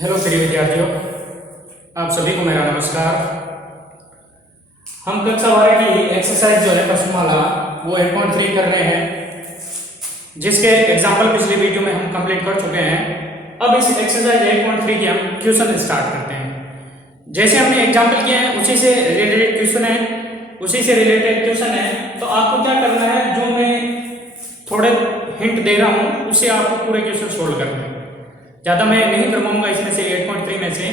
Hello प्रिय विद्यार्थियों, आप सभी को मेरा नमस्कार। हम कक्षा 12 की एक्सरसाइज जो है प्रश्नमाला वो 8.3 कर रहे हैं, जिसके एग्जाम्पल पिछले वीडियो में हम कंप्लीट कर चुके हैं। अब इस एक्सरसाइज 8.3 की हम क्वेश्चन स्टार्ट करते हैं। जैसे हमने एग्जाम्पल किया है उसी से रिलेटेड क्वेश्चन है, तो आपको क्या करना है, जो मैं थोड़े हिंट दे रहा हूँ उससे आपको पूरे क्वेश्चन सोल्व करना है। ज़्यादा मैं नहीं करवाऊंगा इसमें से, 8.3 में से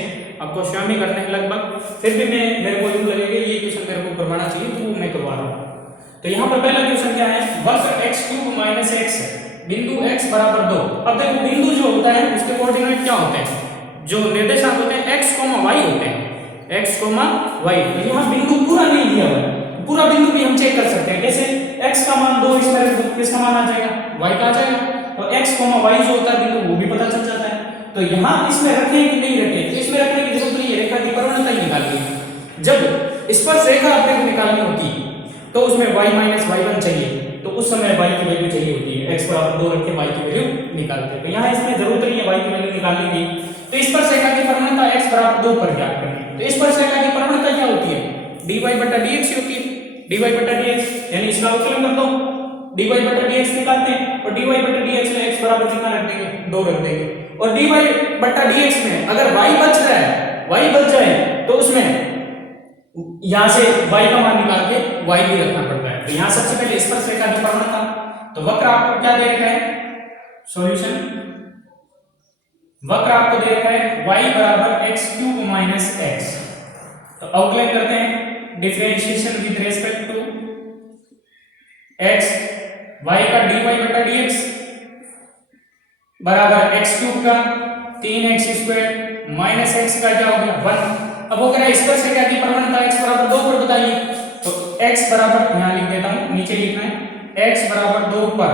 आपको स्वयं ही करने हैं लगभग। फिर भी मेरे को यूँ लगेगा ये क्वेश्चन मेरे को करवाना चाहिए तो वो मैं करवा रहा हूँ। तो यहाँ पर पहला क्वेश्चन क्या है, वक्र x³ - x बिंदु x बराबर 2। अब देखो बिंदु जो होता है उसके कोऑर्डिनेट क्या होते हैं, जो निर्देशांक होते हैं x, y होते हैं, x, y। तो यहाँ बिंदु पूरा नहीं दिया हुआ है, पूरा बिंदु भी हम चेक कर सकते हैं। कैसे, x का मान 2, इसमें किसका मान आ जाएगा, y का आ जाएगा। तो x, y जो होता है बिंदु वो भी पता चल जाता है। तो यहाँ इसमें रखें कि नहीं रखें, तो इसमें रखने की जरूरत नहीं है, रेखा की परिवर्तनता ही निकालनी है। जब स्पर्श रेखा अपने को निकालनी होती है तो उसमें y - y1 चाहिए, तो उस समय y की वैल्यू चाहिए होती है। x बराबर 2 रख के y की वैल्यू निकालते हैं। तो यहाँ इसमें जरूरत नहीं है y की वैल्यू निकालने की। तो स्पर्श रेखा की परिवर्तनता x बराबर 2 पर ज्ञात करनी। तो स्पर्श रेखा की परिवर्तनता क्या होती है, dy/dx होती है। dy/dx यानी इसका अवकलन कर दो, dy/dx निकालते हैं, और dy/dx में x बराबर कितना रख देंगे, 2 रख देंगे। और dy/dx में अगर y बच रहा है, y बच जाए तो उसमें यहां से y का मान निकाल के y भी रखना पड़ता है। तो यहां सबसे पहले स्पर्श रेखा की परिवर्तनता। तो वक्र आपको क्या दे रखा है, सॉल्यूशन, वक्र आपको दे रखा है y बराबर x³ - x। तो अवकलन करते हैं, differentiation with respect to x, y का dy/dx बराबर x³ का 3x² माइनस x का क्या हो गया 1। अब वो कह रहा है स्पर्श रेखा की परिवर्तनता x बराबर 2 पर बताइए। तो x बराबर यहां लिख देता हूं, नीचे लिखना है x बराबर 2 पर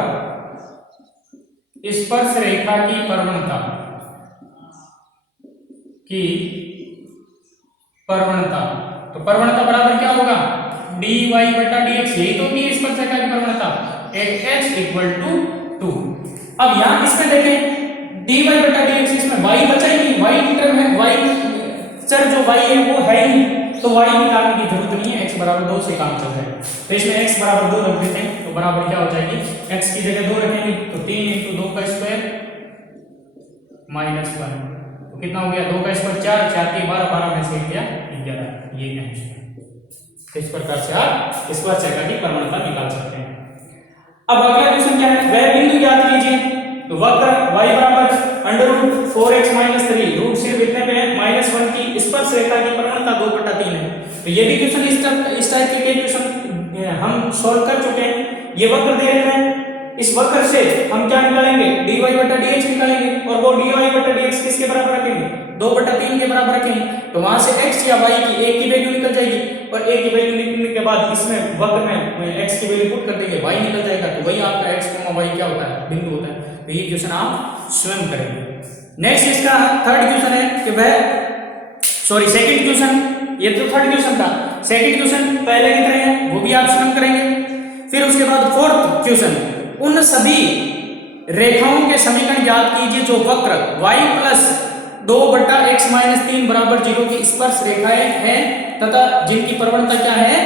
स्पर्श रेखा की परिवर्तनता तो परिवर्तनता बराबर क्या होगा, dy/dx। यही तो होती है स्पर्श रेखा की परिवर्तनता, x = 2। अब यहां इसमें देखें dy/dx, इसमें y बचा ही नहीं, y की टर्म है, y चर जो y है वो है ही, तो y निकालने की जरूरत नहीं है, x बराबर 2 से काम चल जाएगा। तो इसमें x बराबर 2 रख देते हैं, तो बराबर क्या हो जाएगी, x की जगह 2 रखेंगे तो 3 × 2 का स्क्वायर -1। तो कितना हो गया, 2 का स्क्वायर 4, 4 के 12, 12 में से गया 11। ये है, तो इस प्रकार से आप स्पर्श रेखा की परिवर्तनता निकाल सकते हैं। अब अगला क्वेश्चन क्या है, वह बिंदु ज्ञात कीजिए। तो वक्र y बराबर √4x - 3, रूट सिर्फ इतने पे है -1 की स्पर्श रेखा की परिवर्तनता 2/3 है। तो ये भी क्वेश्चन इस टाइप के क्वेश्चन हम सॉल्व कर चुके हैं। ये वक्र दे रहे हैं, इस वक्र से हम क्या निकालेंगे, dy/dx निकालेंगे, और वो dy/dx किसके बराबर रखेंगे, 2/3 के बराबर रखेंगे। तो वहां से x या y की एक की वैल्यू निकल जाएगी, और एक की वैल्यू निकलने के बाद इसमें वक्र में x की वैल्यू पुट कर देंगे, y निकल जाएगा। तो वही आपका x, y क्या होता है, बिंदु होता है। तो ये क्वेश्चन आप स्वयं करेंगे। नेक्स्ट इसका थर्ड क्वेश्चन है कि सेकंड क्वेश्चन, ये तो थर्ड क्वेश्चन था, सेकंड क्वेश्चन पहले की तरह है, वो भी आप स्वयं करेंगे। फिर उसके बाद फोर्थ क्वेश्चन, उन सभी रेखाओं के समीकरण ज्ञात कीजिए जो वक्र y + 2/x - 3 बराबर 0 की स्पर्श रेखाएं हैं तथा जिनकी परिवर्तनता क्या है,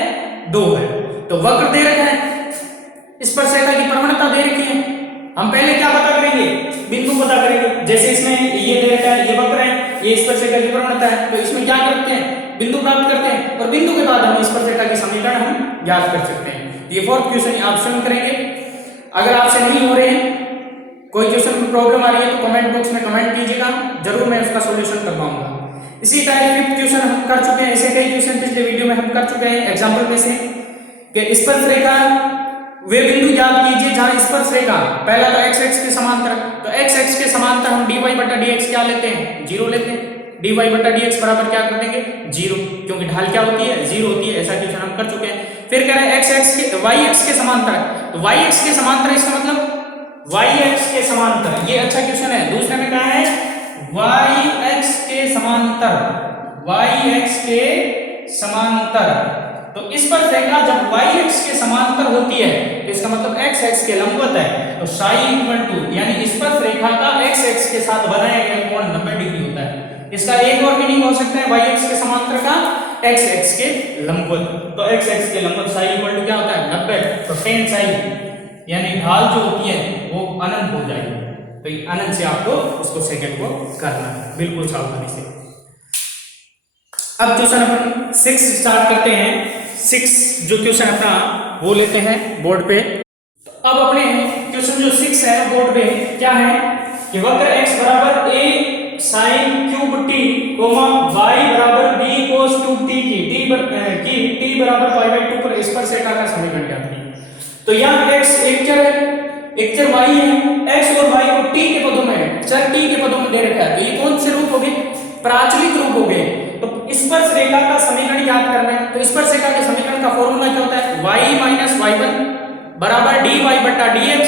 2 है। तो वक्र दे रखा है, स्पर्श रेखा की परिवर्तनता दे रखी है। हम पहले क्या पता करेंगे, बिंदु पता करेंगे। जैसे इसमें ये दे रखा है, ये वक्र है, ये स्पर्श रेखा की परिवर्तनता है, तो इसमें क्या करते हैं, बिंदु प्राप्त करते हैं, और बिंदु के बाद हम स्पर्श रेखा के समीकरण हम ज्ञात कर सकते हैं। ये फोर्थ क्वेश्चन आप स्वयं करेंगे। अगर आपसे नहीं हो रहे हैं, कोई क्वेश्चन में प्रॉब्लम आ रही है, तो कमेंट बॉक्स में कमेंट कीजिएगा, जरूर मैं उसका सॉल्यूशन करवाऊंगा। इसी टाइप फिफ्थ क्वेश्चन हम कर चुके हैं, ऐसे कई क्वेश्चन पिछले वीडियो में हम कर चुके हैं एग्जाम्पल में से, कि स्पर्श रेखा वे बिंदु ज्ञात कीजिए जहां स्पर्श रेखा, पहला तो x के समांतर, तो x के समांतर हम dy/dx क्या लेते हैं, 0 लेते हैं। dy/dx बराबर क्या कर देंगे, 0, क्योंकि ढाल क्या होती है, 0 होती है। ऐसा क्वेश्चन हम कर चुके हैं। फिर कह रहे हैं y के समांतर, तो y के समांतर इसका मतलब y के समांतर, ये अच्छा क्वेश्चन है। दूसरे में कहा है y के समांतर, y के समांतर। तो इस पर रेखा जब y के समांतर होती है तो इसका मतलब x के लंबवत है, तो साई = यानी इस पर रेखा का x के साथ बनाया गया कोण 90 डिग्री होता है। इसका एक और मीनिंग हो सकता है y x के समांतर का x x के लंबवत। तो x x के लंबवत साई इक्वल टू क्या होता है 90। तो tan साई यानी ढाल जो होती है वो अनंत हो जाएगी। तो ये अनंत से आपको उसको सेकंड को करना है बिल्कुल सावधानी से। अब क्वेश्चन अपन 6 स्टार्ट करते हैं। 6 जो क्वेश्चन अपना वो लेते हैं बोर्ड पे। अब अपने क्वेश्चन जो 6 है बोर्ड पे क्या है कि वक्र x बराबर a sin cube t y बराबर b cos क्यूब t की t बराबर π/2 पर स्पर्शरेखा का समीकरण ज्ञात कीजिए। तो यहाँ x एक चर है, एक चर y है, x और y को t के पदों में, चर t के पदों में दे रखा है। तो ये कौन से रूप हो गए? प्राचलिक रूप हो गए। तो स्पर्शरेखा का समीकरण ज्ञात करना है। तो स्पर्शरेखा के समीकरण का फॉर्मूला क्या होता है? y - y1 बराबर dy बटा dx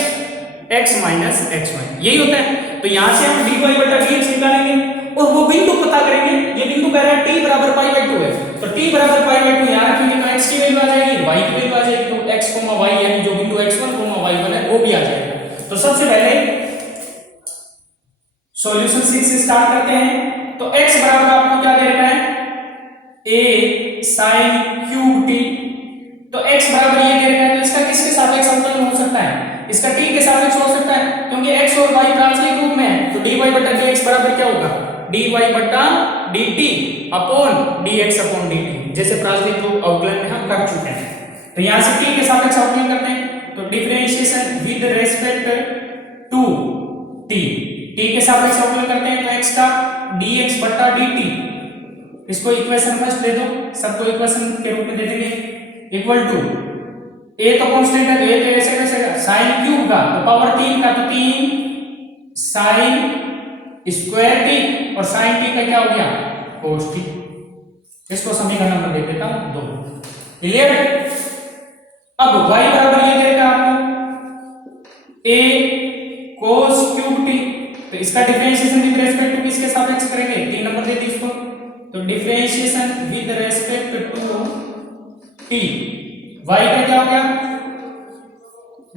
x माइनस x1 यही होता है। तो यहां से हम dy बटा dx निकालेंगे और वो बिंदु पता करेंगे। ये बिंदु कह रहा है t बराबर π/2 है। तो t बराबर π/2 यहां रखेंगे तो x की वैल्यू आ जाएगी, y की वैल्यू आ जाएगी। तो x, y यानी जो बिंदु x1, y1 है वो भी आ जाएगा। तो सबसे पहले सॉल्यूशन 6 से स्टार्ट करते हैं। तो x बराबर आपको क्या दे रखा है? a sin cube t। तो x बराबर ये दे रखा है। तो इसका किसके सापेक्ष अवकलन हो सकता है? इसका t के सापेक्ष हो सकता है क्योंकि x और y प्राचलिक रूप में है। तो dy बटा dx बराबर क्या होगा? dy बटा dt upon dx upon dt जैसे प्राचलिक रूप अवकलन में हम कर चुके हैं। तो यहां से t के सापेक्ष अवकलन करते हैं। तो differentiation with respect to t के सापेक्ष अवकलन करते हैं। तो x का dx बटा dt इसको इक्वेशन फर्स्ट दे दो, सबको इक्वेशन के रूप में दे देंगे इक्वल टू a तो कांस्टेंट है, a तो ऐसे कैसे sin क्यूब का तो पावर 3 का तो 3 sin स्क्वायर t और sin t का क्या हो गया? cos t। इसको समीकरण नंबर दे देता हूं 2। क्लियर? अब y बराबर ये देगा आपको a cos क्यूब t। तो इसका डिफरेंशिएशन विद रेस्पेक्ट टू किसके सापेक्ष करेंगे? 3 नंबर दे दी इसको। तो differentiation with respect to t y का क्या हो गया?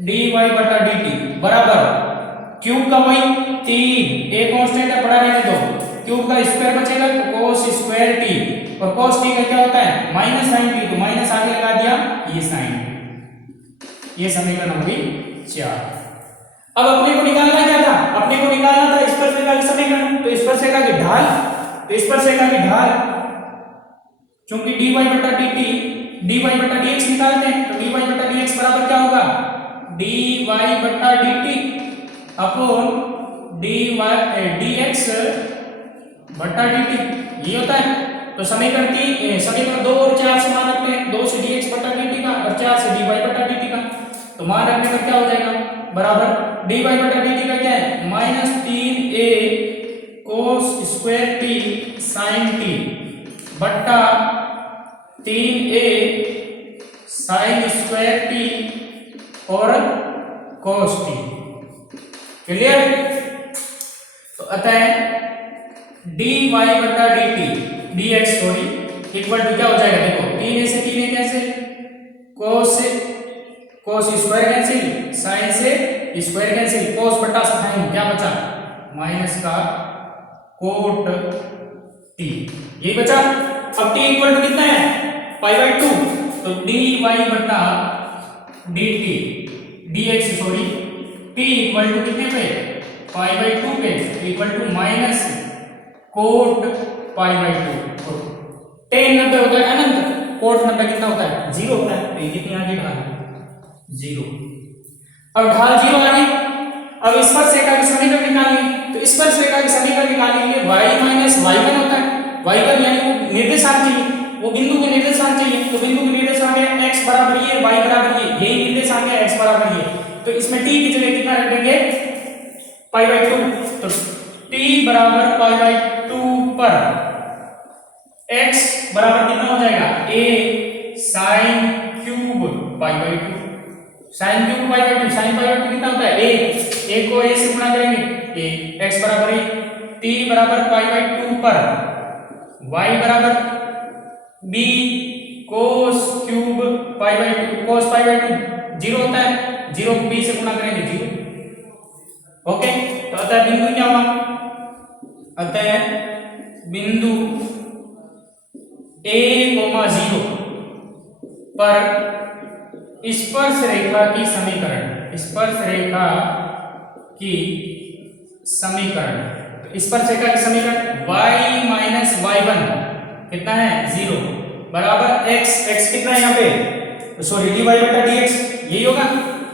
dy बटा dt बराबर क्यूब का वही 3 a कांस्टेंट है, पढ़ा रहने दो। क्यूब का स्क्वायर बचेगा तो cos स्क्वायर t और cos t का क्या होता है? Minus sin t। तो माइनस आगे लगा दिया ये sin। ये समीकरण होगी 4। अब अपने को निकालना क्या था? अपने को निकालना था स्पर्शरेखा की समीकरण। तो स्पर्शरेखा की ढाल, तो स्पर्शरेखा की ढाल क्योंकि dy बटा dx निकालते हैं। तो dy बटा dx बराबर क्या होगा? dy बटा dt अपॉन dx बटा dt ये होता है। तो समीकरण 2 और 4 से मान रखते हैं। 2 से dx बटा dt का और 4 से dy बटा dt का। तो मान रखने पर क्या हो जाएगा? बराबर dy बटा dt का क्या है? Minus 3a cos square t sin t बट्टा 3a sin स्क्वायर t और cos t। क्लियर? तो अतः dy बटा dt dx sorry equal to क्या हो जाएगा? देखो 3a से 3a कैसे, cos स्क्वायर कैंसिल, sin से स्क्वायर कैंसिल, cos बटा sin क्या बचा? माइनस का cot t ये बचा। अब t इक्वल टू कितना है? π/2। तो dy बटा dt dx sorry t equal to कितने पे? π/2 पे equal to minus cot π/2। tan 90 होता है अनंत, cot 90 कितना होता है? 0 होता है। तो ये कितनी आ गई ढाल? 0। अब ढाल 0 आ गई। अब स्पर्शरेखा की समीकरण निकालनी। तो स्पर्शरेखा की समीकरण निकालने के लिए y माइनस y1 होता है। y1 यानी वो निर्देशांक चाहिए, वो बिंदु के निर्देशांक चाहिए। तो बिंदु के निर्देशांक है x बराबर ये, y बराबर ये, यही निर्देशांक है x बराबर ये। तो इसमें t की जगह कितना रख देंगे? π/2। तो t बराबर π/2 पर x बराबर कितना हो जाएगा? a sin cube π/2। sin cube π/2, sin π/2 कितना होता है? a को a से गुणा करेंगे a x बराबर t बराबर π/2 पर y बराबर b cos क्यूब π/2। cos π/2 0 होता है, 0 को b से गुणा करेंगे 0। ओके, तो अतः बिंदु क्या हुआ? अतः बिंदु a,0 पर स्पर्श रेखा की समीकरण, स्पर्श रेखा की समीकरण, स्पर्श रेखा की समीकरण y माइनस y1 कितना है 0 बराबर x कितना है यहाँ पे, सॉरी dy बटा dx, यही होगा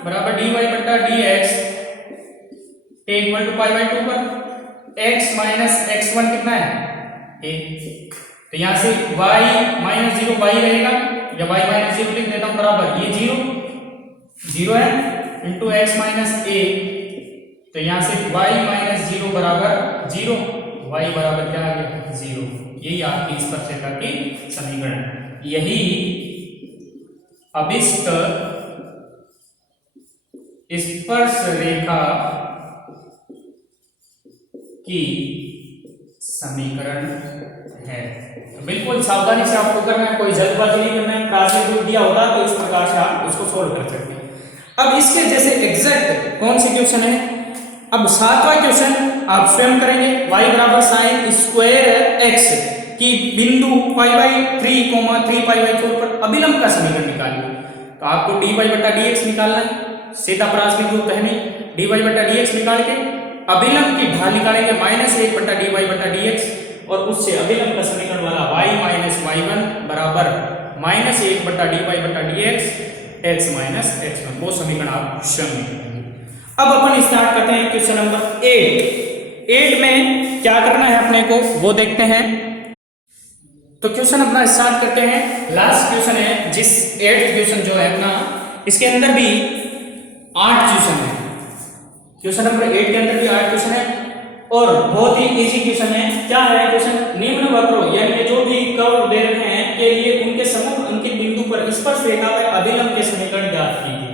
बराबर dy बटा dx equal to pi by 2 पर x माइनस x1 कितना है a, तो यहाँ से y माइनस 0 y रहेगा या y माइनस 0 लिख देता हूँ बराबर ये 0 है इंटू x माइनस a, तो यहाँ से y माइनस 0 बराबर 0, y बराबर क्या आ गया 0। यही आपकी स्पर्श रेखा की समीकरण, यही अभिष्ट स्पर्श रेखा की समीकरण है। तो बिल्कुल सावधानी से आपको करना है, कोई जल्दबाजी नहीं करना है, क्लास में जो दिया होगा तो इस प्रकार से आप उसको सोल्व कर सकते हैं। अब इसके जैसे एग्जैक्ट कौन सी क्वेश्चन है, अब 7वां क्वेश्चन आप स्वयं करेंगे, y बराबर साइन स्क्वायर x की बिंदु पाई बाई 3, 3 पाई बाई 4 पर अभिलंब का समीकरण निकालिए। तो आपको dy बटा dx निकालना है, सीधा प्राथमिक रूप है नहीं, dy बटा dx निकाल के अभिलंब की ढाल निकालेंगे -1 बटा dy बटा dx, और उससे अभिलंब का समीकरण वाला y माइनस y1 बराबर -1 बटा dy बटा dx x माइनस x1, वो समीकरण आप स्वयं निकालेंगे। अब अपन स्टार्ट करते हैं क्वेश्चन नंबर 8 में क्या करना है अपने को वो देखते हैं। तो क्वेश्चन अपना स्टार्ट करते हैं, लास्ट क्वेश्चन है जिस 8th क्वेश्चन जो है अपना, इसके अंदर भी 8 क्वेश्चन है, क्वेश्चन नंबर 8 के अंदर भी 8 क्वेश्चन है और बहुत ही इजी क्वेश्चन है। क्या है क्वेश्चन, निम्न वक्रों यानी जो भी कर्व दे रखे हैं के लिए उनके समूह अंकित बिंदु पर स्पर्श रेखा पर अभिलंब के समीकरण ज्ञात कीजिए।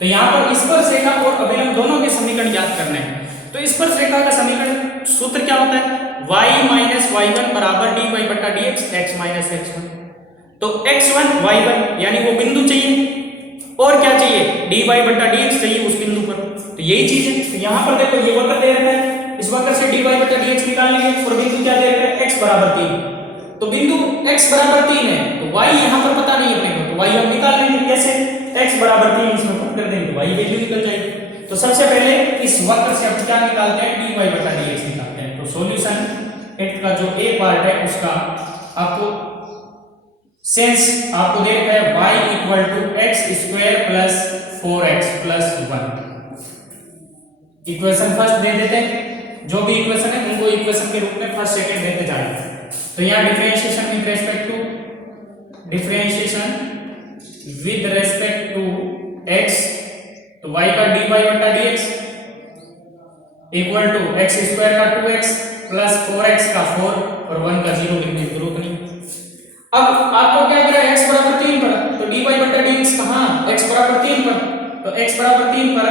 तो यहाँ पर स्पर्श रेखा और अभिलंब दोनों के समीकरण ज्ञात करने हैं। तो स्पर्श रेखा का समीकरण सूत्र क्या होता है, y माइनस y1 बराबर dy बटा dx x माइनस x1। तो x1 y1 यानी वो बिंदु चाहिए और क्या चाहिए dy बटा dx चाहिए उस बिंदु पर, तो यही चीज है। तो यहाँ पर देखो ये वक्र दे रखा है, इस वक्र से dy बटा dx निकाल लेंगे और बिंदु क्या दे रखा है x बराबर 3, तो बिंदु x बराबर 3 है तो y यहाँ पर पता नहीं अपने को, तो y हम निकाल लेंगे कैसे, x बराबर 3 इसमें पुट कर देंगे तो y वैल्यू निकल जाएगी। तो सबसे पहले इस वक्र से हम क्या निकालते हैं, dy बटा dx निकालते हैं। तो सॉल्यूशन 8 का जो a पार्ट है उसका आपको सेंस आपको दे रखा है y equal to x square plus 4x plus 1। Equation first दे देते हैं, जो भी इक्वेशन है उनको इक्वेशन के रूप में फर्स्ट सेकंड देते जाएंगे। तो यहाँ differentiation with respect to x, तो y का dy बटा dx equal to x square का 2x प्लस 4x का 4 और 1 का 0 लिखने की जरूरत नहीं। अब आपको क्या करें, x बराबर 3 पर, तो dy बटा dx कहाँ, x बराबर 3 पर, तो x बराबर 3 पर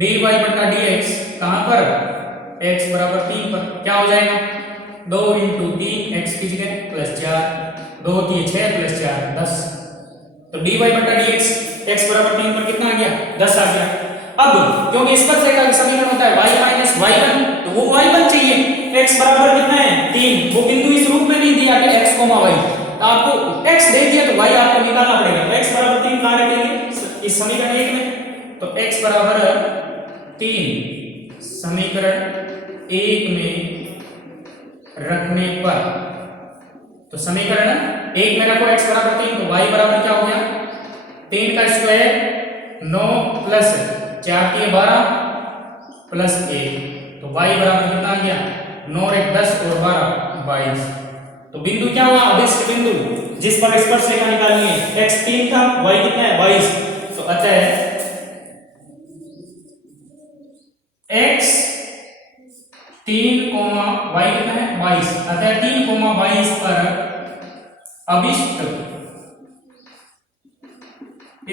dy बटा dx कहाँ पर, x बराबर 3 पर, क्या हो जाएगा 2 इंटू 3 x की जगह प्लस 4, 2 3 6 प्लस 4 10, तो dy बटा dx x बराबर 3 पर कितना आ गया 10 आ गया। अब क्योंकि स्पर्श रेखा का समीकरण होता है y माइनस y1, तो वो y1 चाहिए, x बराबर कितना है 3, वो बिंदु इस रूप में नहीं दिया कि x y, तो आपको x दे दिया तो y आपको निकालना पड़ेगा। तो x बराबर 3 कहां रखेंगे इस समीकरण 1 में, तो x बराबर 3 समीकरण 1 में रखने पर, तो समीकरण 1 में रखो x बराबर 3, तो y बराबर क्या हो गया 3 का स्क्वायर 9 प्लस 4 के 12 प्लस 1, तो y बराबर कितना आ गया 9 और 1 10 और 12 22। तो बिंदु क्या हुआ, अभिष्ट बिंदु जिस पर स्पर्श रेखा निकालनी है, x 3 था y कितना है 22, तो अतः x 3, y कितना है 22, अतः 3, 22 पर अभिष्ट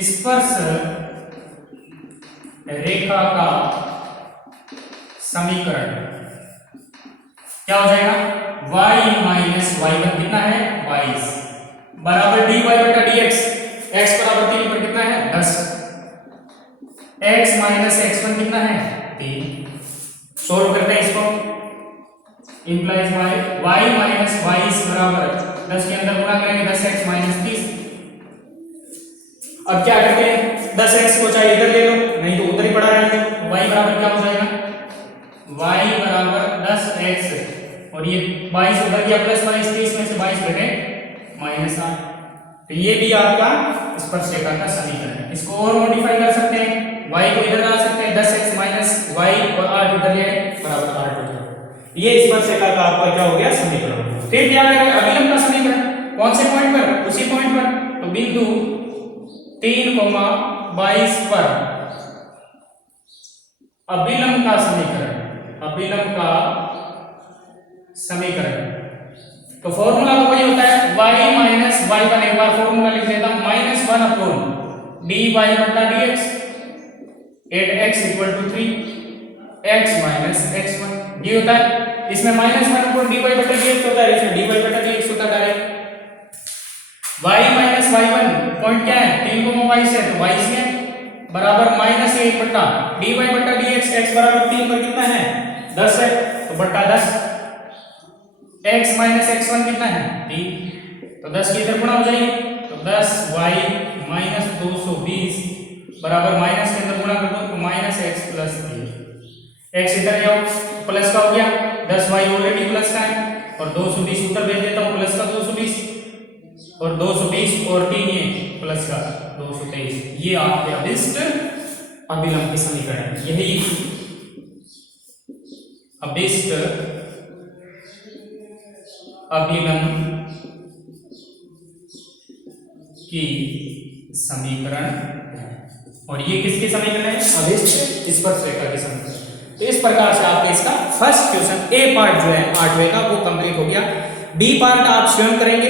स्पर्श रेखा का समीकरण क्या हो जाएगा, y माइनस y1 कितना है 22 बराबर dy बटा dx, x बराबर 3 पर कितना है 10, x माइनस x1 कितना है 3। सोल्व करते हैं इसको, इंप्लाइज y माइनस 22 बराबर 10 के अंदर गुणा करेंगे 10x माइनस 30। अब क्या करते हैं, 10x को चाहे इधर ले लो नहीं तो उधर ही पड़ा रहने दो। y बराबर क्या हो जाएगा, y बराबर 10x और ये 22 उधर गया प्लस 22, 30 में से 22 घटे माइनस 8। तो ये भी आपका स्पर्शरेखा का समीकरण है। इसको और मॉडिफाई कर सकते हैं, y को इधर ला सकते हैं 10x माइनस y और 8 इधर ले बराबर 8 हो जाएगा। ये स्पर्शरेखा का आपका क्या हो गया, समीकरण। फिर क्या करेंगे, अभिलंब का समीकरण। कौन से पॉइंट पर, उसी पॉइंट पर। तो बिंदु 3,22 पर अभिलंब का समीकरण, अभिलंब का समीकरण। तो फॉर्मूला तो वही होता है y माइनस y1, एक बार फॉर्मूला लिख देता हूं, -1 अपॉन dy बटा dx at x equal to 3 x minus x1 ये होता है। इसमें -1 अपॉन dy बटा dx होता है, इसमें dy बटा dx होता है direct. y minus y1 point क्या है, 3,22 है तो y से बराबर -1 बटा dy बटा dx x बराबर 3 पर कितना है 10 है तो बटा 10 x माइनस x1 कितना है 3 तो 10 की इधर गुणा हो जाएगी तो 10y माइनस 220 बराबर माइनस के अंदर गुणा कर दो तो माइनस x प्लस 3 x इधर जाओ प्लस का हो गया 10y ऑलरेडी प्लस का है और 220 उधर भेज देता हूं प्लस का 220 और 220 और 3 ये प्लस का 223। ये आपके अभिष्ट अभिलंब के समीकरण है। यही अभिष्ट अभिलंब की समीकरण है। और ये किसके समीकरण है, अभिष्ट स्पर्शरेखा के समीकरण। तो इस प्रकार से आपके इसका फर्स्ट क्वेश्चन ए पार्ट जो है 8वें का वो कंप्लीट हो गया। बी पार्ट आप स्वयं करेंगे।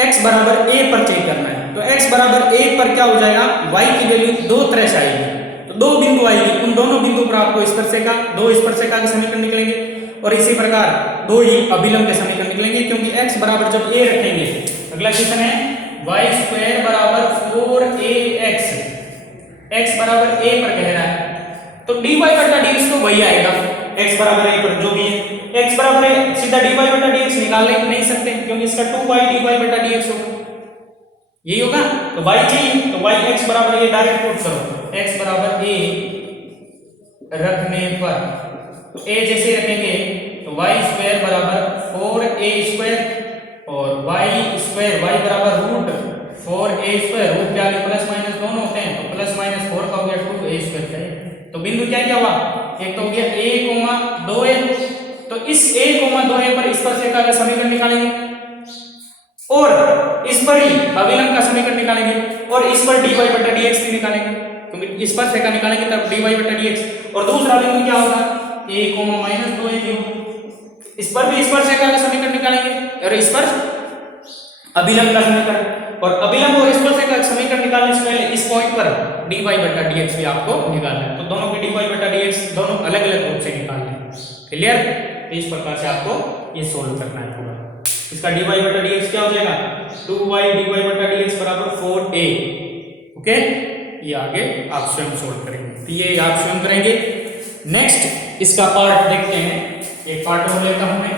x बराबर a पर चेक करना है तो x बराबर 1 पर क्या हो जाएगा, y की वैल्यू दो तरह से आएगी तो दो बिंदु आएगी, उन दोनों बिंदु पर आपको स्पर्शरेखा, दो स्पर्शरेखा के समीकरण निकलेंगे और इसी प्रकार दो ही अभिलंब के समीकरण निकलेंगे क्योंकि x बराबर जब a रखेंगे। अगला क्वेश्चन है y स्क्वायर बराबर 4ax, x बराबर a पर कह रहा है तो dy बटा dx तो वही आएगा x बराबर a पर जो भी है। x बराबर है सीधा dy बटा dx निकाल नहीं सकते क्योंकि इसका 2y dy बटा dx होगा, यही होगा। तो y चाहिए तो y x बराबर ये डायरेक्ट पुट करो, x बराबर a रखने पर तो a जैसे रखेंगे तो y स्क्वायर बराबर 4a स्क्वायर और y स्क्वायर y बराबर रूट 4a स्क्वायर, रूट के आगे प्लस माइनस दोनों होते हैं तो प्लस माइनस 4 का हो गया 2a स्क्वायर का। तो बिंदु क्या क्या हुआ, एक तो हो गया a, 2a तो इस a, 2a पर स्पर्शरेखा का समीकरण निकालेंगे और इस पर ही अभिलंब का समीकरण निकालेंगे और इस पर dy बटा dx भी निकालेंगे क्योंकि स्पर्शरेखा निकालेंगे तब dy बटा dx। और दूसरा बिंदु क्या होगा a, -2a भी होगा, इस पर भी स्पर्शरेखा का समीकरण निकालेंगे और इस पर अभिलंब का समीकरण। और अभिलंब और स्पर्शरेखा का समीकरण निकालने से पहले इस पॉइंट पर dy बटा dx भी आपको निकालना है तो दोनों के dy बटा dx दोनों अलग अलग रूप से निकालने हैं। क्लियर, इस प्रकार से आपको ये सोल्व करना है पूरा। इसका dy बटा dx क्या हो जाएगा 2y dy बटा dx बराबर 4a। ओके, ये आगे आप स्वयं सोल्व करेंगे तो ये आप स्वयं करेंगे। नेक्स्ट इसका पार्ट देखते हैं, एक पार्ट और लेता हूं मैं,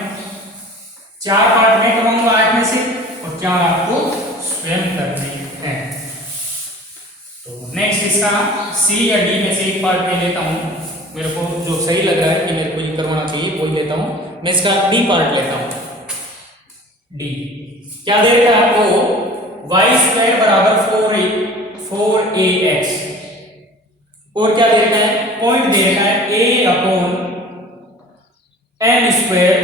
4 पार्ट मैं कराऊंगा 8 में से और 4 आपको स्वयं करने हैं। तो नेक्स्ट इसका C या D में से एक पार्ट मैं लेता हूं, मेरे को जो सही लग रहा है कि मेरे को ये करवाना चाहिए वही लेता हूं। मैं इसका D पार्ट लेता हूं। D क्या दे रखा है आपको, y स्क्वायर बराबर 4ax और क्या दे रखा है, पॉइंट दे रखा है a upon m square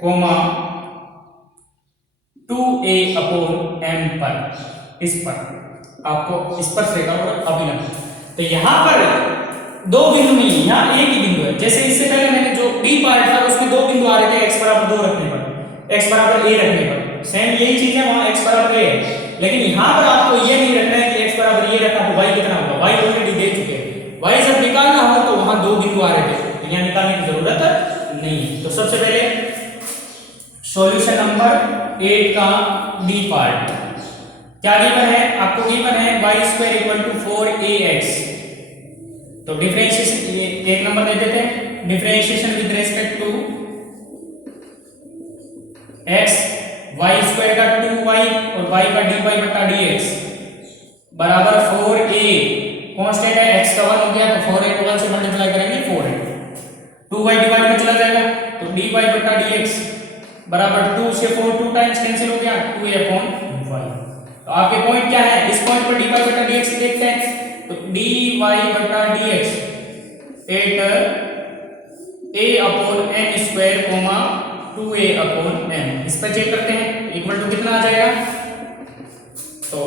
comma 2a upon m पर। इस पर आपको स्पर्शरेखा और अभिलंब। तो यहां पर दो बिंदु नहीं, यहां एक ही बिंदु है। जैसे इससे पहले मैंने जो बी पार्ट था उसमें दो बिंदु आ रहे थे x बराबर 2 रखने पर, x बराबर a रखने पर, सेम यही चीज है वहां x बराबर a है। लेकिन यहां पर आपको ये नहीं रखना है कि x बराबर ये रखा तो y कितना होगा, y ऑलरेडी दे चुके हैं। y जब निकालना हो तो वहां दो बिंदु आ रहे थे तो यहां निकालने की जरूरत नहीं। तो सबसे पहले सॉल्यूशन नंबर 8 का डी पार्ट क्या गिवन है आपको, गिवन है y square equal to 4ax। तो डिफरेंशिएशन एक नंबर दे देते हैं, differentiation with respect to x Y square का 2y और y का dy बटा dx बराबर 4a। कांस्टेंट है x का 1 हो गया तो 4a को 1 से मल्टीप्लाई करेंगे 4a, 2y डिवाइड में चला जाएगा तो dy बटा dx बराबर 2 से 4 2 टाइम्स कैंसिल हो गया 2a अपॉन y। तो आपके पॉइंट क्या है, इस पॉइंट पर dy बटा dx देखते हैं तो dy बटा dx at a upon n square comma 2a upon n। इस पर चेक करते हैं इक्वल टू कितना आ जाएगा, तो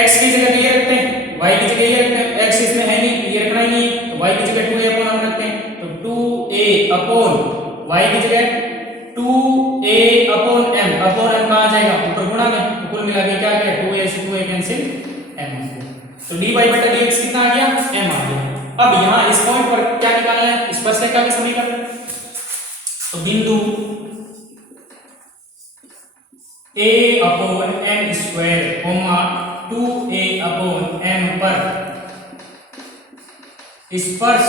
x की जगह ये रखते हैं, y की जगह ये रखते हैं, x इसमें है नहीं ये रखना ही नहीं है तो y की जगह 2a अपॉन हम रखते हैं तो 2a अपॉन y की जगह 2a upon m, upon m कहां आ जाएगा ऊपर गुणा में, तो कुल मिला के क्या आ गया 2a से 2a कैंसिल m, तो dy बटा dx कितना आ गया m आ गया। अब यहां इस पॉइंट पर क्या निकालना है, स्पर्शरेखा का समीकरण, तो बिंदु a upon n square comma 2a upon m पर स्पर्श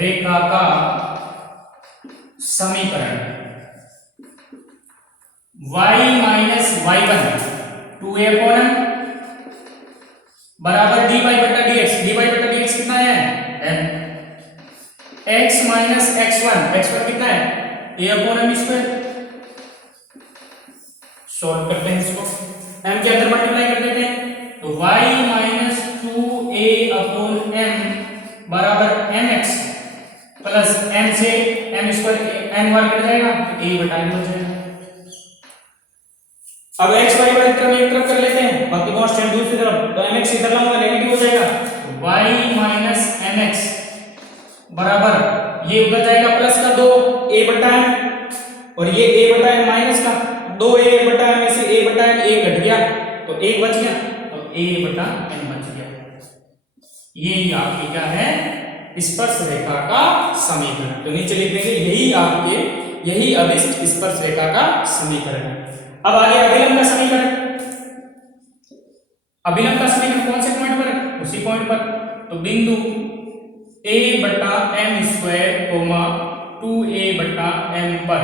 रेखा का समीकरण y minus y1 2a upon m बराबर dy बटा dx कितना है m, x माइनस x1 कितना है a upon m square. Solve करते हैं इसको, m के अंदर मल्टीप्लाई कर देते हैं तो y minus 2a upon m बराबर mx प्लस m से m स्क्वायर n बार कट जाएगा तो a बटा m हो जाएगा। अब x y को एक तरफ कर लेते हैं, बाकी कांस्टेंट दूसरी तरफ, तो mx इधर लाऊंगा नेगेटिव हो जाएगा तो y माइनस mx बराबर ये उधर जाएगा प्लस का 2a बटा m और ये a बटा m माइनस का 2a बटा m में से a बटा m a कट गया तो a बच गया तो a बटा m बच गया। ये आपकी क्या है स्पर्श रेखा का समीकरण, तो नीचे लिख देंगे यही अभिष्ट स्पर्श रेखा का समीकरण है। अब आगे अभिलंब का समीकरण, अभिलंब का समीकरण कौन से पॉइंट पर है, उसी पॉइंट पर, तो बिंदु a बटा m स्क्वायर कोमा 2a बटा m पर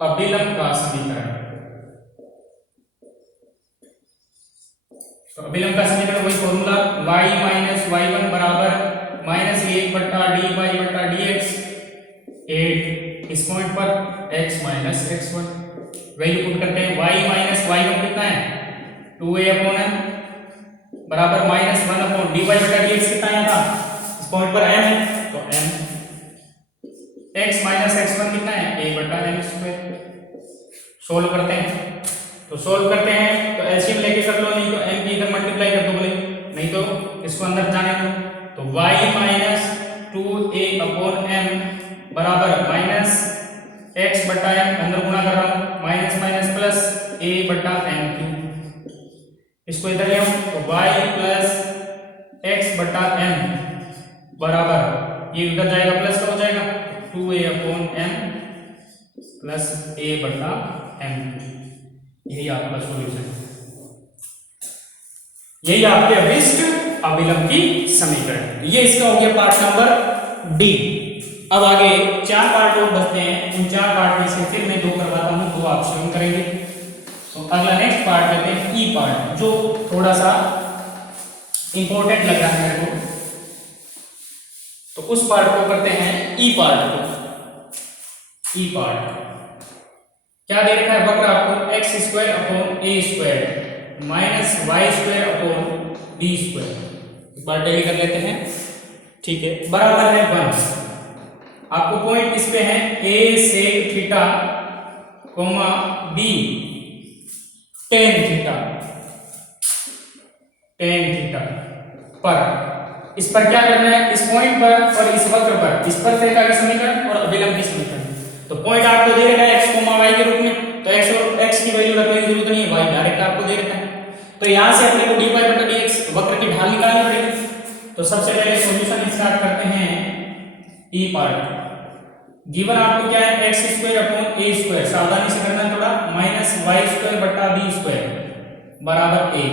अभिलंब का समीकरण, तो अभिलंब का समीकरण वही फॉर्मूला y माइनस y1 बराबर माइनस 1 बटा dy बटा dx 8 इस पॉइंट पर x minus x1 value put करते हैं, y माइनस y1 कितना है 2a अपॉन m बराबर माइनस 1 अपॉन dy बटा dx कितना आया था इस पॉइंट पर m है तो m, x माइनस x1 कितना है a बटा m स्क्वायर। सोल्व करते हैं तो सोल्व करते हैं तो एलसीएम लेके कर लो, नहीं तो m की इधर मल्टीप्लाई कर दो बोले, नहीं तो इसको अंदर जाने दो तो y minus 2a upon m बराबर माइनस x बटा m अंदर गुणा कर रहा हूं माइनस माइनस प्लस a बटा m क्यूब, इसको इधर ले आऊं तो y प्लस x बटा m बराबर ये उधर जाएगा प्लस का हो जाएगा 2a upon m plus a बटा m, यही आपका सॉल्यूशन, यही आपके अभिष्ट अभिलंब की समीकरण। ये इसका हो गया पार्ट नंबर डी। अब आगे 4 पार्ट और बचते हैं, उन 4 पार्ट में से फिर मैं 2 करवाता हूं, 2 आप स्वयं करेंगे। तो अगला नेक्स्ट पार्ट लेते हैं ई पार्ट, जो थोड़ा सा इंपॉर्टेंट लग रहा है मेरे को, तो उस पार्ट को करते हैं ई पार्ट को। ई पार्ट क्या दे रखा है वक्र आपको x square upon a square minus Y square upon D square, एक बार टैली कर लेते हैं, ठीक है, बराबर है 1। आपको पॉइंट इस पे है a sec theta comma b tan theta पर, इस पर क्या करना है, इस पॉइंट पर और इस वक्र पर स्पर्शरेखा के समीकरण और अभिलंब की समीकरण। तो पॉइंट आपको दे रखा है x कोमा y के रूप में, तो x और x की वैल्यू रखने की जरूरत नहीं है, y डायरेक्ट आपको दे रखा है। तो यहां से अपने को dy बटा dx वक्र की ढाल निकालनी पड़ेगी। तो सबसे पहले सॉल्यूशन स्टार्ट करते हैं ई पार्ट। गिवन आपको क्या है x square upon a square, सावधानी से करना थोड़ा, माइनस y स्क्वायर बटा b स्क्वायर बराबर a।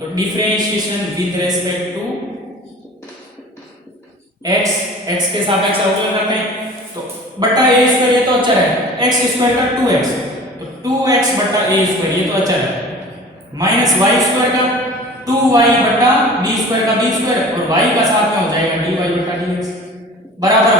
तो differentiation with respect to x के सापेक्ष अवकलन करते हैं, तो बटा ए स्क्वायर ये तो अचर है, एक्स स्क्वायर का 2x, तो 2x बटा ए स्क्वायर ये तो अचर है, माइनस वाई स्क्वायर का 2y बटा बी स्क्वायर का बी स्क्वायर, और y का साथ में हो जाएगा dy बटा dx बराबर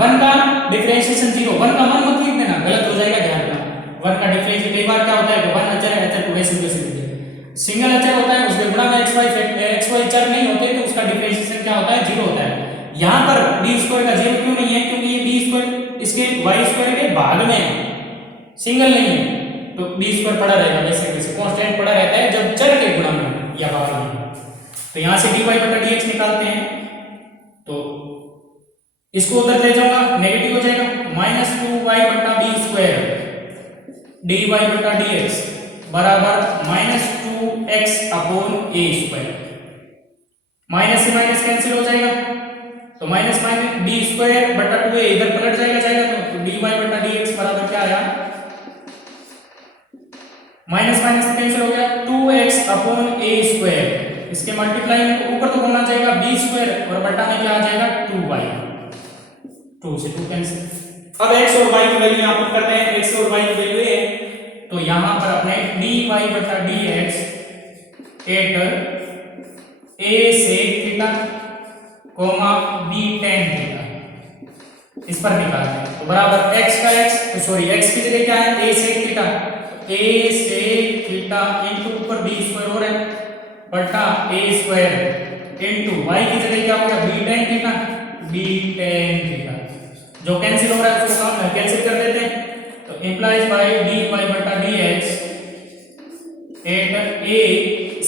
1 का डिफरेंशिएशन 0, 1 का 1 मत लिख देना, गलत हो जाएगा, ध्यान रखना। 1 का डिफरेंशिएशन कई बार क्या होता है कि 1 अचर है, अचर को वैसे वैसे लिख देते, सिंगल अचर होता है उसमें गुणा में xy चर नहीं होते तो उसका डिफरेंशिएशन क्या होता है, 0 होता है। यहाँ पर b स्क्वायर का 0 क्यों नहीं है, क्योंकि ये b स्क्वायर इसके y स्क्वायर के भाग में है, सिंगल नहीं है, तो b स्क्वायर पड़ा रहेगा, वैसे वैसे कांस्टेंट पड़ा रहता है जब चर के गुणा में या भाग में। तो यहाँ से dy बटा dx निकालते हैं, तो इसको उधर ले जाऊंगा, नेगेटिव हो जाएगा, माइनस 2y बटा बी स्क्वायर dy बटा dx बराबर माइनस 2x अपॉन ए स्क्वायर, माइनस से माइनस कैंसिल हो जाएगा, तो माइनस माइनस डी स्क्वायर बटा 2a इधर पलट जाएगा, तो dy बटा dx बराबर क्या आया, माइनस माइनस कैंसिल हो गया, 2x अपॉन ए स्क्वायर, इसके मल्टीप्लाई में ऊपर तो होना जाएगा बी स्क्वायर और बटा में क्या आ जाएगा 2y, 2 से 2 कैंसिल। अब x और y की वैल्यू यहां पर करते हैं, x और y की वैल्यू है, तो यहां पर अपने dy बटा dx at a sec theta comma b tan theta इस पर निकालते हैं, तो बराबर x का x, सॉरी x की जगह क्या है, a sec theta, a sec theta into ऊपर b स्क्वायर हो रहा है बटा a स्क्वायर इनटू y की जगह क्या हो गया, b tan theta, b tan theta, जो कैंसिल हो रहा है उसको हम कैंसिल कर देते हैं, तो इंप्लाइज बाय dy बटा dx at a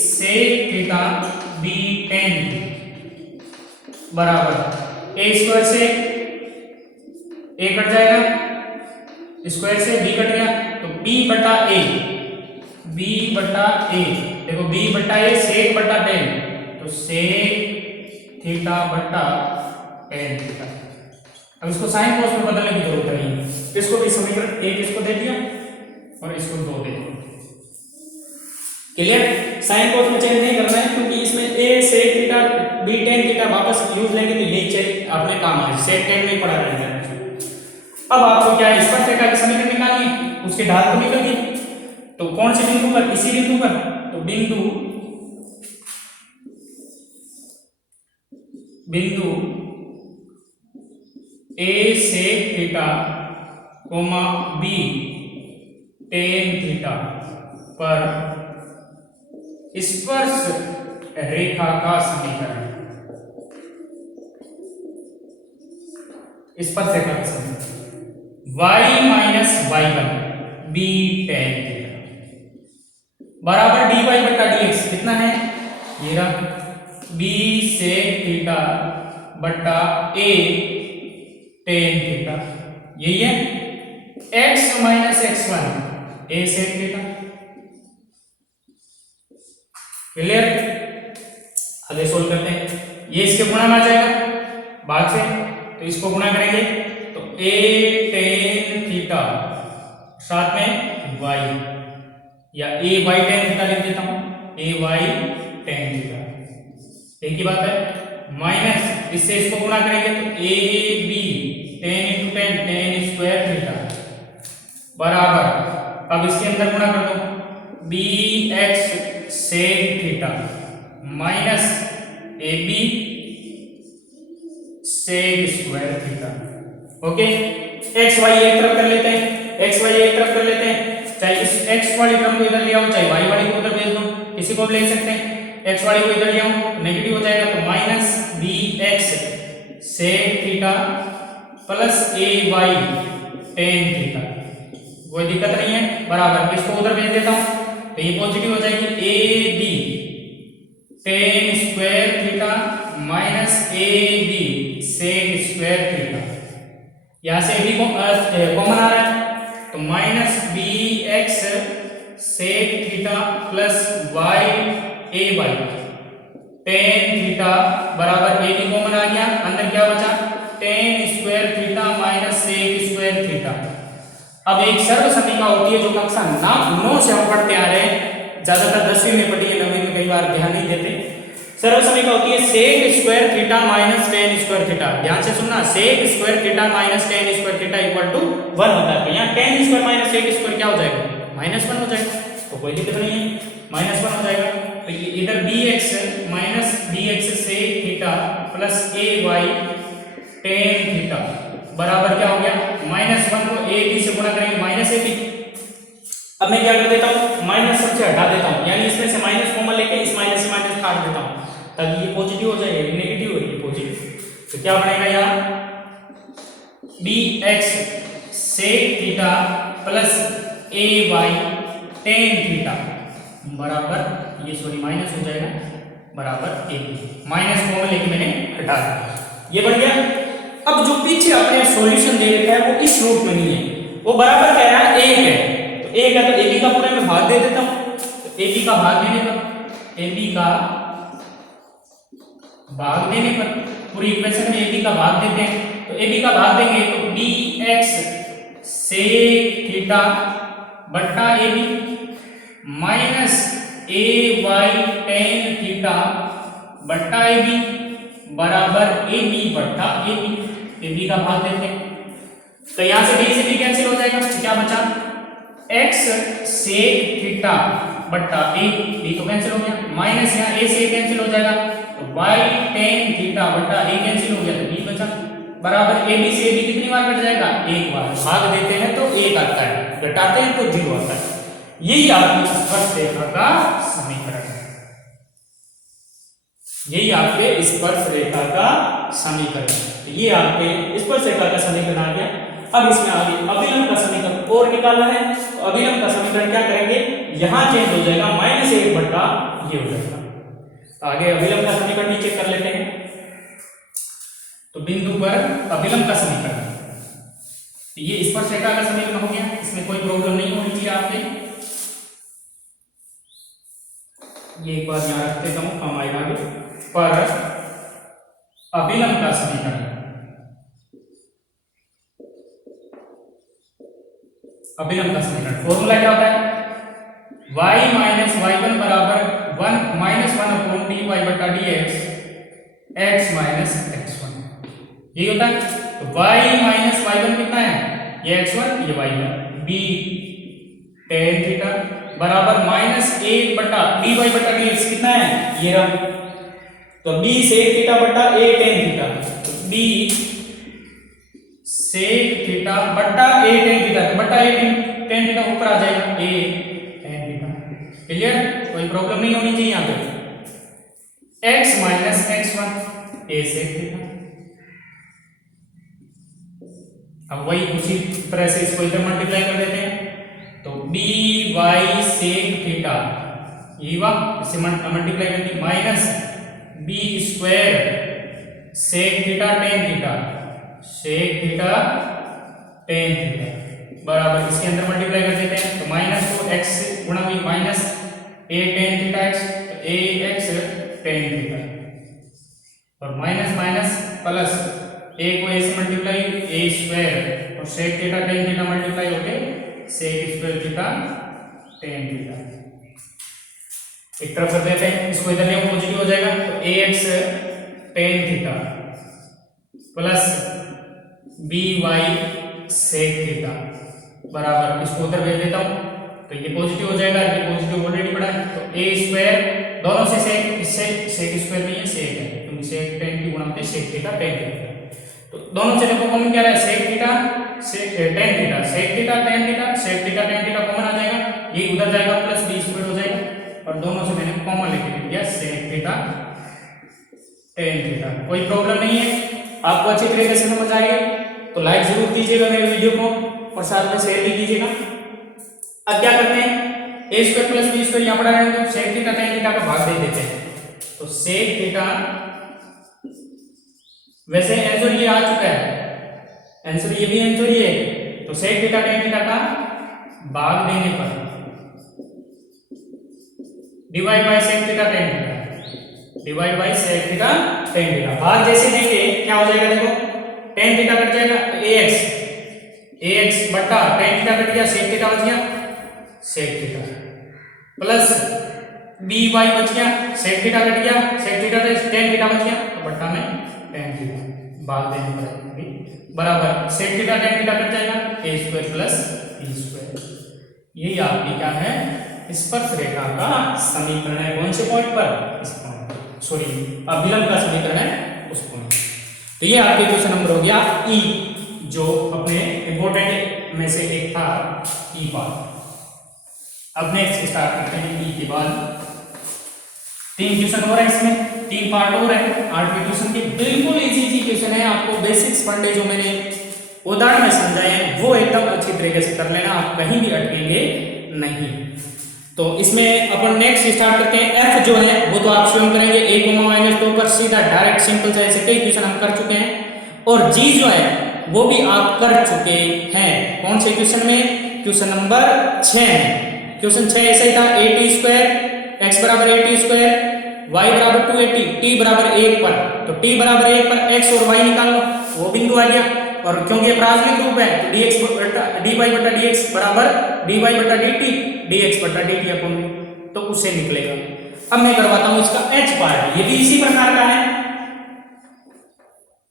sec theta b tan बराबर a स्क्वायर से a कट जाएगा, स्क्वायर से b कट गया, तो b बटा a, देखो b बटा a sec बटा tan, तो sec थीटा बटा tan थीटा। अब इसको साइन कॉस में बदलने की जरूरत नहीं है, इसको भी समीकरण एक इसको दे दिया और इसको 2 दे दिया, क्लियर। साइन कॉस में चेंज नहीं करना है क्योंकि इसमें a sec theta b tan theta वापस यूज लेंगे तो यही चेंज अपने काम है, sec tan नहीं पड़ा रहेगा। अब आपको क्या है, स्पर्शरेखा की समीकरण निकालनी है, उसके ढाल तो निकल गई, तो कौन से बिंदु पर, इसी बिंदु पर, तो बिंदु a sec theta comma b tan theta पर स्पर्श रेखा का समीकरण, स्पर्शरेखा का समीकरण y minus y1 b tan theta बराबर dy बटा dx कितना है, ये रहा b sec थीटा बटा a tan थीटा, यही है x minus x1 a sec theta, clear. आगे सोल्व करते हैं, ये इसके गुणा में आ जाएगा भाग से, तो इसको गुणा करेंगे तो a tan थीटा साथ में y, या a y tan थीटा लिख देता हूं, a y tan थीटा एक ही बात है, माइनस इससे इसको गुणा करेंगे तो a b tan into tan square theta बराबर, अब इसके अंदर गुणा कर दो b x sec theta minus a b sec square theta, okay. x y एक तरफ कर लेते हैं, x y एक तरफ कर लेते हैं, चाहे इस x वाली टर्म को इधर ले आओ, चाहे y वाली को उधर भेज दो, किसी को भी ले सकते हैं, x वाली को इधर ले आओ तो नेगेटिव हो जाएगा, तो minus bx sec theta plus ay tan theta, कोई दिक्कत नहीं है, बराबर इसको उधर भेज देता हूं तो ये पॉजिटिव हो जाएगी, ab tan square theta minus ab sec square theta, यहां से भी कॉमन आ रहा है, तो minus bx sec theta plus y ay tan theta बराबर a भी कॉमन आ गया, अंदर क्या बचा tan square theta minus sec square theta. अब एक सर्व समीकरण होती है जो कक्षा 9 से हम पढ़ते आ रहे हैं, ज्यादातर 10वीं में पढ़ी है, 9वीं में कई बार ध्यान नहीं देते। सरल समीकरण होती है sec square theta minus tan square theta. ध्यान से सुनना, sec square theta minus tan square theta equal to 1 होता है। तो यहाँ tan square minus sec square क्या हो जाएगा, -1 हो जाएगा। तो कोई दिक्कत नहीं है, -1 हो जाएगा। तो ये इधर bx minus bx sec theta plus ay tan theta बराबर क्या हो गया, -1 को ab से गुणा करेंगे -ab। अब मैं क्या कर देता हूँ, माइनस सबसे हटा देता हूँ, यानी इसमें से माइनस कॉमन लेके इस माइनस से माइनस काट देता हूँ ताकि ये पॉजिटिव हो जाए, ये नेगेटिव और ये पॉजिटिव। तो क्या बनेगा यहाँ bx sec theta plus ay tan theta बराबर, ये सॉरी माइनस हो जाएगा, बराबर ab। माइनस कॉमन लेके मैंने हटा दिया, ये बढ़ गया। अब जो पीछे अपने सॉल्यूशन दे रखा है वो इस रूप में नहीं है, वो बराबर कह रहा है 1 है। तो 1 है तो ab का पूरा मैं भाग दे देता हूँ। तो ab का भाग देने पर, ab का भाग देने पर पूरी इक्वेशन में ab का भाग देते हैं। तो ab का भाग देंगे तो bx सेक थीटा बट्टा ab minus ay tan theta बट्टा ab बराबर ab बट्टा ab का भाग देते हैं। तो यहां से b से b कैंसिल हो जाएगा, क्या बचा x सेक थीटा बट्टा b तो कैंसिल हो गया, माइनस यहाँ a से a कैंसिल हो जाएगा तो y टेन थीटा बट्टा a कैंसिल हो गया तो b बचा बराबर ab से ab कितनी बार कट जाएगा, एक बार। भाग देते हैं तो 1 आता है, घटाते हैं तो 0 आता है। यही आपकी स्पर्शरेखा का समीकरण है, यही आपके स्पर्शरेखा का समीकरण है। ये आपके स्पर्शरेखा का समीकरण आ गया। अब इसमें आगे अभिलंब का समीकरण और निकालना है। तो अभिलंब का समीकरण क्या करेंगे, यहां चेंज हो जाएगा -1 बट्टा ये हो जाएगा। तो आगे अभिलंब का समीकरण नीचे कर लेते हैं। तो बिंदु पर अभिलंब का समीकरण, ये स्पर्शरेखा का समीकरण हो गया, इसमें कोई प्रॉब्लम नहीं होनी चाहिए आपके। ये एक बार यहां रख देता हूं, काम आएगा आगे। पर अभिलंब का समीकरण, अभिलंब का समीकरण फॉर्मूला क्या होता है, y माइनस y1 बराबर 1 अपॉन dy बटा dx x माइनस x1, यही होता है। तो y माइनस y1 कितना है, ये x1 ये y1, b टेन थीटा बराबर -1 बटा dy बटा dx कितना है, ये रहा। तो b सेक थीटा बटा a टेन थीटा, तो b सेक थीटा बटा a टेन थीटा, तो बटा a टेन थीटा ऊपर आ जाएगा, a टेन थीटा। क्लियर, कोई प्रॉब्लम नहीं होनी चाहिए यहाँ पे। x minus x1 a sec theta. अब वही उसी तरह से इसको इधर मल्टीप्लाई कर देते हैं। तो dy सेक थीटा, ये हुआ, इसे मल्टीप्लाई करके minus b square sec theta tan theta, sec theta tan theta बराबर, इसके अंदर मल्टीप्लाई कर देते हैं। तो माइनस को x से गुणा हुई, minus a tan theta x, तो a x टेन थीटा और माइनस माइनस प्लस a को a से मल्टीप्लाई a स्क्वायर और sec theta tan theta multiply होके sec square theta tan theta. एक तरफ कर देते हैं, इसको इधर ले पॉजिटिव हो जाएगा। तो ax tan theta plus by sec theta बराबर, इसको उधर भेज देता हूं तो ये पॉजिटिव हो जाएगा, ये पॉजिटिव ऑलरेडी पड़ा है। तो a स्क्वायर दोनों से सेक, इससे सेक स्क्वायर नहीं है, सेक है, क्योंकि सेक टेन की गुणा होते सेक थीटा टेन थीटा। तो दोनों से देखो कॉमन क्या रहा है, sec theta sec tan theta, sec theta tan theta, sec theta tan theta common आ जाएगा, ये उधर जाएगा प्लस b स्क्वायर हो जाएगा और दोनों से मैंने कॉमन लेके लिख दिया सेक थीटा टेन थीटा। कोई प्रॉब्लम नहीं है, आपको अच्छी तरीके से समझ आ गई तो लाइक जरूर दीजिएगा मेरे वीडियो को और साथ में शेयर भी कीजिएगा। अब क्या करते हैं, a square plus b square यहाँ पड़ा है तो सेक थीटा टेन थीटा का भाग दे देते हैं। तो सेक थीटा, वैसे आंसर ये आ चुका है, आंसर ये भी आंसर ये है। तो सेक थीटा टेन थीटा का भाग देने पर divide by sec theta tan theta, divide by sec theta tan theta, भाग जैसे देंगे क्या हो जाएगा, देखो टेन थीटा कट जाएगा ax बटा टेन थीटा कट गया, सेक थीटा बच गया sec theta plus D Y बच गया, सेक थीटा कट गया, सेक थीटा से टेन थीटा बच गया, तो बट्टा में टेन थीटा भाग देने पर बराबर sec theta tan theta cut जाएगा, A square plus B square. यही आपकी क्या है, स्पर्श रेखा का समीकरण है। कौन से पॉइंट पर, इस पॉइंट पर, सॉरी अभिलंब का समीकरण है उस पॉइंट। तो ये आपके क्वेश्चन नंबर हो गया ई, जो अपने इंपोर्टेंट में से एक था ई पार्ट। अब नेक्स्ट स्टार्ट करते हैं ई के बाद। 3 क्वेश्चन हो रहे हैं इसमें, 3 पार्ट हो रहे हैं 8वें क्वेश्चन के। बिल्कुल इजी क्वेश्चन है, आपको बेसिक्स पढ़ने जो मैंने उदाहरण में समझाए हैं वो एकदम अच्छी तरीके से कर लेना, आप कहीं भी अटकेंगे नहीं। तो इसमें अपन नेक्स्ट स्टार्ट करते हैं। एफ जो है वो तो आप स्वयं करेंगे, a, -2 पर सीधा डायरेक्ट सिंपल से ऐसे कई क्वेश्चन हम कर चुके हैं। और जी जो है वो भी आप कर चुके हैं। कौन से क्वेश्चन में, क्वेश्चन नंबर 6 में। क्वेश्चन 6 ऐसा ही था, a² x बराबर a² y बराबर 280 t बराबर 1 पर। तो t बराबर 1 पर x और y निकाल लो, वो बिंदु आ गया। और क्योंकि ये प्राथमिक रूप है तो dx बटा dy बटा dx बराबर dy बटा dt dx बटा dt अपन, तो उससे निकलेगा। अब मैं करवाता हूं इसका h पार्ट, ये भी इसी प्रकार का है।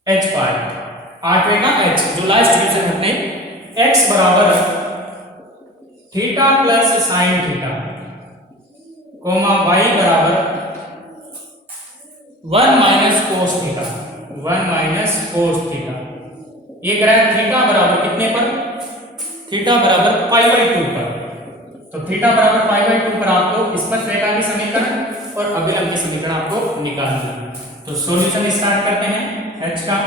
h पार्ट 8वें का h जो लास्ट क्वेश्चन अपने x बराबर theta plus sine theta coma y बराबर 1 minus cos theta, 1 minus cos theta. ये ग्राफ थीटा बराबर कितने पर, थीटा बराबर π/2 पर। तो थीटा बराबर π/2 पर आपको स्पर्श रेखा की समीकरण और अभिलंब की समीकरण आपको निकालनी है। तो सॉल्यूशन स्टार्ट करते हैं h का।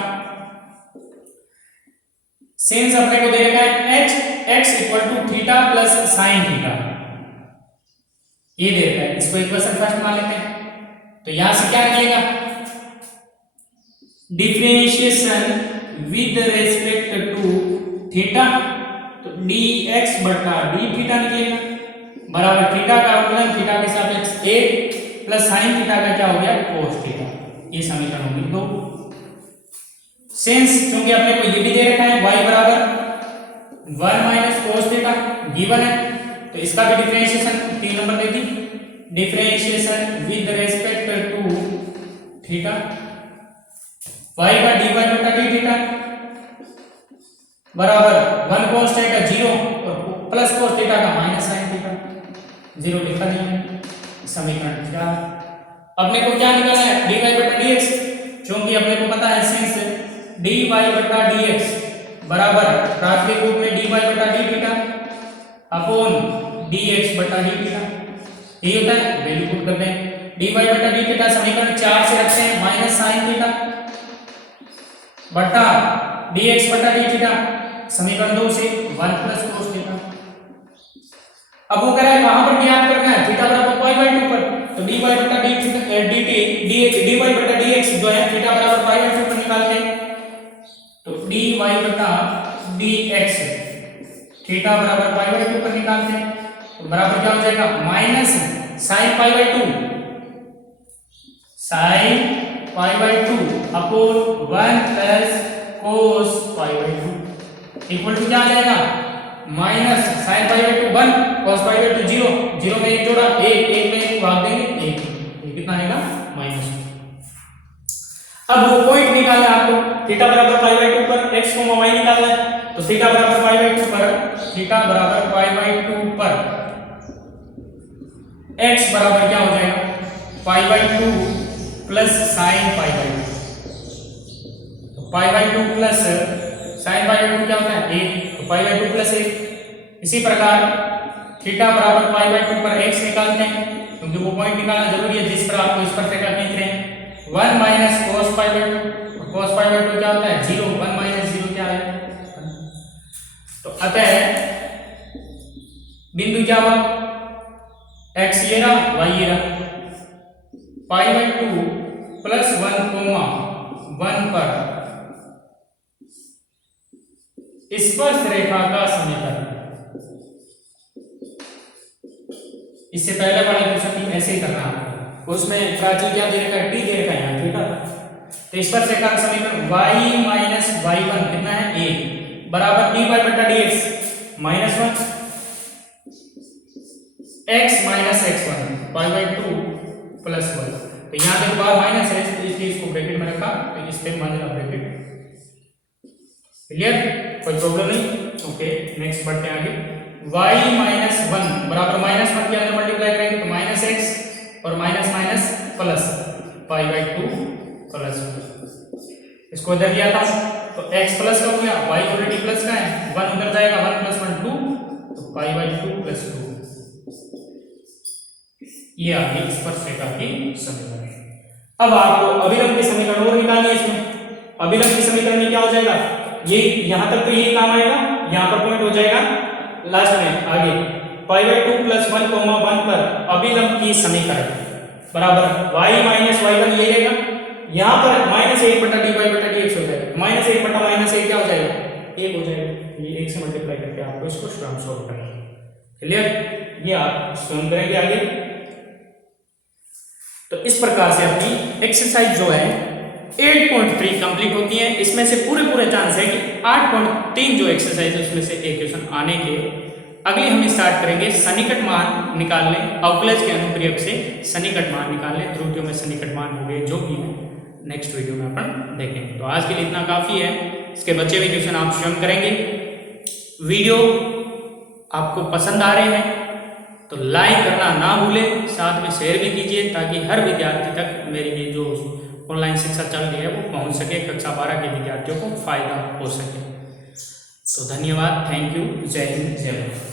सिंस अपने को दे रखा है h x = theta plus sine theta, ये दे रखा है, इसको इक्वेशन फर्स्ट मान लेते हैं। तो यहां से क्या निकलेगा, differentiation with respect to theta, तो dx बटा d थीटा निकलेगा बराबर थीटा का अवकलन थीटा के सापेक्ष 1 प्लस साइन थीटा का क्या हो गया, cos थीटा। ये समीकरण होगी 2। सिंस क्योंकि अपने को ये भी दे रखा है y बराबर 1 माइनस cos थीटा गिवन है, तो इसका भी डिफरेंशिएशन 3 नंबर दे दी, differentiation with respect to theta, y का dy बटा d थीटा बराबर 1 cos थीटा 0 और प्लस cos थीटा का माइनस sin थीटा, 0 लिखा नहीं है। समीकरण 4। अपने को क्या निकालना है, dy बटा dx, क्योंकि अपने को पता है सिंस dy बटा dx बराबर प्राथमिक रूप में dy बटा d थीटा अपॉन dx बटा d थीटा, ये होता है। वैल्यू पुट करते हैं, dy बटा d थीटा समीकरण 4 से रखते हैं माइनस sin थीटा बटा dx बटा d थीटा समीकरण 2 से 1 प्लस cos थीटा। अब वो कह रहा है कहां पर ज्ञात करना है, थीटा बराबर π/2 पर, तो dy बटा d dt dy बटा dx जो है थीटा बराबर π/2 पर निकालते हैं। तो dy बटा dx थीटा बराबर π/2 पर निकालते हैं, तो बराबर क्या हो जाएगा, minus sin π/2 upon 1 plus cos π/2 equal to क्या आ जाएगा, माइनस sin π/2 1 cos π/2 0, 0 में 1 जोड़ा 1, 1 में 1 भाग देंगे 1, ये कितना आएगा माइनस। अब वो पॉइंट निकालना है आपको, थीटा बराबर π/2 पर x y निकालना है, तो थीटा बराबर π/2 पर, थीटा बराबर π/2 पर x बराबर क्या हो जाएगा, π/2 प्लस sin π/2, तो π/2 प्लस sin π/2 क्या होता है 1, तो π/2 प्लस 1। इसी प्रकार थीटा बराबर π/2 पर x निकालते हैं, क्योंकि वो पॉइंट निकालना जरूरी है जिस पर आपको इस पर रेखा खींच रहे हैं। 1 माइनस cos π/2, cos π/2 क्या होता है 0, 1 माइनस 0 क्या है, तो अतः बिंदु क्या हुआ, x ये रहा y ये रहा, π/2 प्लस 1 पर स्पर्श रेखा का समीकरण। इससे पहले वाले क्वेश्चन भी ऐसे ही करना है, उसमें प्राचीन क्या दे रखा है, डी दे रखा है, यहाँ थीटा था। तो स्पर्श रेखा का समीकरण y माइनस y1 कितना है 1 बराबर dy बटा dx -1 x minus x1 pi by 2 plus 1। तो यहाँ देखो बाहर माइनस है इसलिए इसको ब्रैकेट में रखा, तो इस पे मान लेना ब्रैकेट। क्लियर, कोई प्रॉब्लम नहीं। ओके नेक्स्ट बढ़ते हैं आगे। y माइनस 1 बराबर माइनस 1 के अंदर मल्टीप्लाई करेंगे तो माइनस x और minus minus plus pi by 2 plus 1। इसको इधर लिया था तो x प्लस का हो गया, y ऑलरेडी प्लस का है, 1 उधर जाएगा, 1 प्लस 1 2, तो पाई बाई 2 प्लस 2। ये आ गई स्पर्शरेखा की समीकरण। अब आपको अभिलंब की समीकरण और निकालनी है। इसमें अभिलंब की समीकरण में क्या हो जाएगा, ये यहां तक तो ये काम आएगा, यहां पर पॉइंट हो जाएगा लास्ट में आगे पाई बाई 2 प्लस 1 पर अभिलंब की समीकरण बराबर y माइनस y1 ये रहेगा, यहां पर माइनस 1 बटा dy बटा dx हो जाएगा, माइनस 1 बटा माइनस 1 क्या हो जाएगा, 1 हो जाएगा। ये 1 से मल्टीप्लाई करके आपको इसको स्वयं सॉल्व करना है। क्लियर, ये आप स्वयं करेंगे आगे। तो इस प्रकार से अपनी एक्सरसाइज जो है 8.3 कंप्लीट होती है। इसमें से पूरे चांस है कि 8.3 जो एक्सरसाइज है उसमें से एक क्वेश्चन आने के। अगले हम स्टार्ट करेंगे सन्निकट मान निकालने, अवकलज के अनुप्रयोग से सन्निकट मान निकालने, त्रुटियों में सन्निकट मान हो गए जो भी है नेक्स्ट वीडियो में अपन देखेंगे। तो आज के लिए इतना काफी है, इसके बचे हुए क्वेश्चन आप स्वयं करेंगे। वीडियो आपको पसंद आ रहे हैं तो लाइक करना ना भूलें, साथ में शेयर भी कीजिए ताकि हर विद्यार्थी तक मेरी ये जो ऑनलाइन शिक्षा चल रही है वो पहुंच सके, कक्षा 12 के विद्यार्थियों को फायदा हो सके। तो धन्यवाद, थैंक यू, जय हिंद, जय भारत।